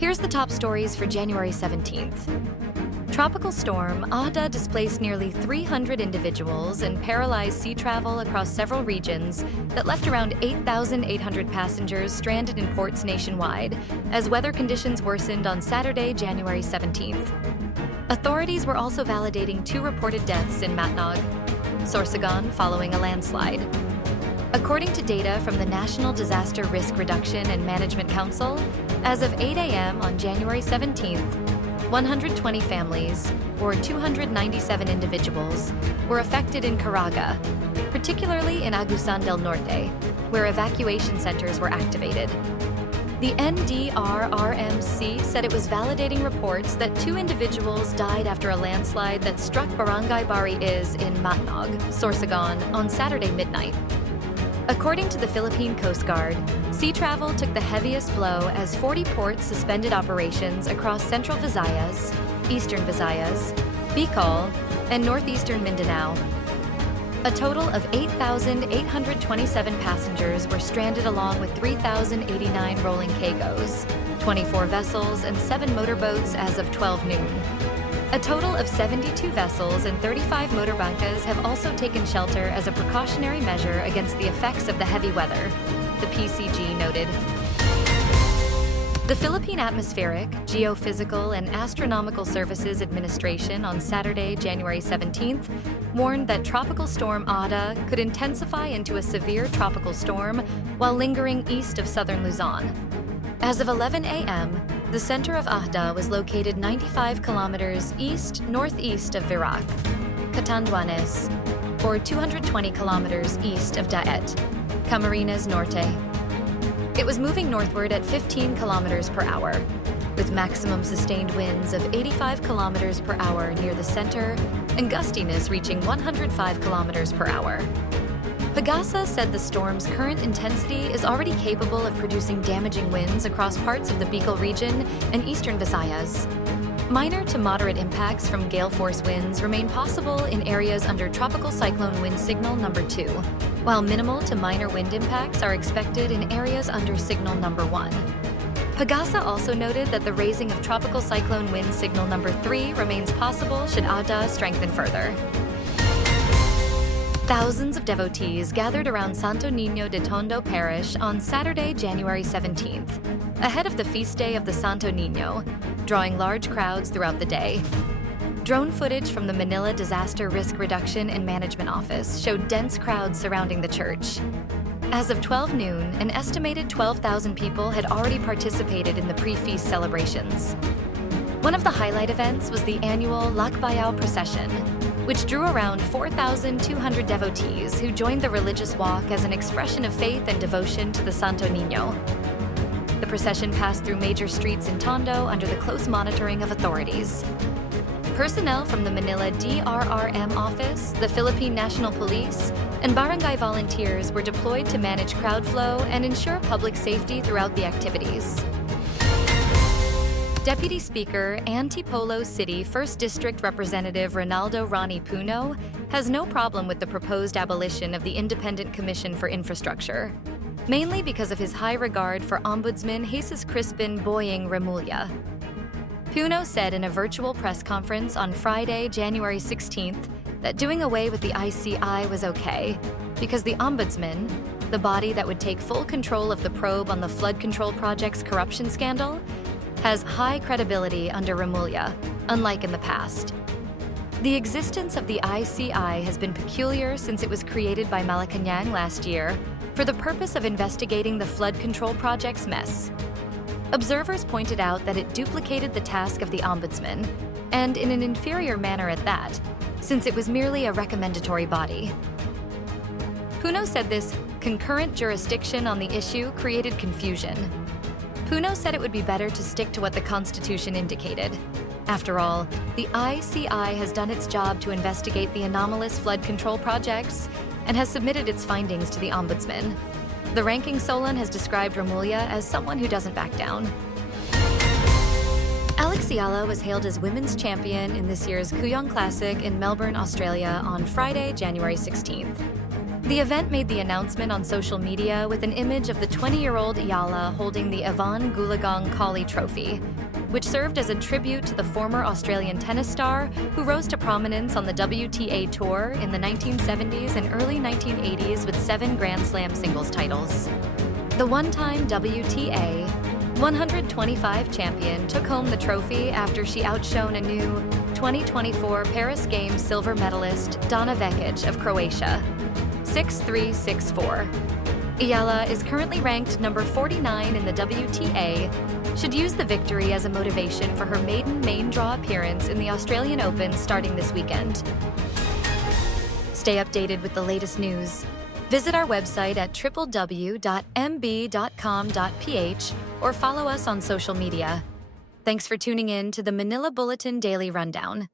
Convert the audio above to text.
Here's the top stories for January 17th. Tropical storm Eala displaced nearly 300 individuals and paralyzed sea travel across several regions that left around 8,800 passengers stranded in ports nationwide as weather conditions worsened on Saturday, January 17th. Authorities were also validating 2 reported deaths in Matnog, Sorsogon following a landslide. According to data from the National Disaster Risk Reduction and Management Council, as of 8 a.m. on January 17th, 120 families, or 297 individuals, were affected in Caraga, particularly in Agusan del Norte, where evacuation centers were activated. The NDRRMC said it was validating reports that 2 individuals died after a landslide that struck Barangay Bari Is in Matnog, Sorsogon, on Saturday midnight. According to the Philippine Coast Guard, sea travel took the heaviest blow as 40 ports suspended operations across Central Visayas, Eastern Visayas, Bicol, and Northeastern Mindanao. A total of 8,827 passengers were stranded along with 3,089 rolling cargos, 24 vessels, and 7 motorboats as of 12 noon. A total of 72 vessels and 35 motorbangkas have also taken shelter as a precautionary measure against the effects of the heavy weather, the PCG noted. The Philippine Atmospheric, Geophysical, and Astronomical Services Administration on Saturday, January 17th, warned that Tropical Storm Eala could intensify into a severe tropical storm while lingering east of southern Luzon. As of 11 a.m., the center of Eala was located 95 kilometers east-northeast of Virac, Catanduanes, or 220 kilometers east of Daet, Camarines Norte. It was moving northward at 15 kilometers per hour, with maximum sustained winds of 85 kilometers per hour near the center and gustiness reaching 105 kilometers per hour. PAGASA said the storm's current intensity is already capable of producing damaging winds across parts of the Bicol region and eastern Visayas. Minor to moderate impacts from gale force winds remain possible in areas under Tropical Cyclone Wind Signal Number 2, while minimal to minor wind impacts are expected in areas under Signal Number 1. PAGASA also noted that the raising of Tropical Cyclone Wind Signal Number 3 remains possible should Eala strengthen further. Thousands of devotees gathered around Santo Nino de Tondo Parish on Saturday, January 17th, ahead of the feast day of the Santo Nino, drawing large crowds throughout the day. Drone footage from the Manila Disaster Risk Reduction and Management Office showed dense crowds surrounding the church. As of 12 noon, an estimated 12,000 people had already participated in the pre-feast celebrations. One of the highlight events was the annual Lakbayao procession, which drew around 4,200 devotees who joined the religious walk as an expression of faith and devotion to the Santo Nino. The procession passed through major streets in Tondo under the close monitoring of authorities. Personnel from the Manila DRRM office, the Philippine National Police, and barangay volunteers were deployed to manage crowd flow and ensure public safety throughout the activities. Deputy Speaker, Antipolo City 1st District Representative Ronaldo Ronnie Puno has no problem with the proposed abolition of the Independent Commission for Infrastructure, mainly because of his high regard for Ombudsman Jesus Crispin Boying Remulla. Puno said in a virtual press conference on Friday, January 16th, that doing away with the ICI was okay, because the Ombudsman, the body that would take full control of the probe on the flood control project's corruption scandal, has high credibility under Remulla, unlike in the past. The existence of the ICI has been peculiar since it was created by Malacanang last year for the purpose of investigating the flood control project's mess. Observers pointed out that it duplicated the task of the Ombudsman, and in an inferior manner at that, since it was merely a recommendatory body. Puno said this concurrent jurisdiction on the issue created confusion. Puno said it would be better to stick to what the Constitution indicated. After all, the ICI has done its job to investigate the anomalous flood control projects and has submitted its findings to the Ombudsman. The ranking Solon has described Remulla as someone who doesn't back down. Eala was hailed as women's champion in this year's Kooyong Classic in Melbourne, Australia on Friday, January 16th. The event made the announcement on social media with an image of the 20-year-old Eala holding the Ivan Gulagang Kali Trophy, which served as a tribute to the former Australian tennis star who rose to prominence on the WTA Tour in the 1970s and early 1980s with 7 Grand Slam singles titles. The one-time WTA 125 champion took home the trophy after she outshone a new 2024 Paris Games silver medalist Dana Vekic of Croatia, 6-3, 6-4. Eala is currently ranked number 49 in the WTA, should use the victory as a motivation for her maiden main draw appearance in the Australian Open starting this weekend. Stay updated with the latest news. Visit our website at www.mb.com.ph or follow us on social media. Thanks for tuning in to the Manila Bulletin Daily Rundown.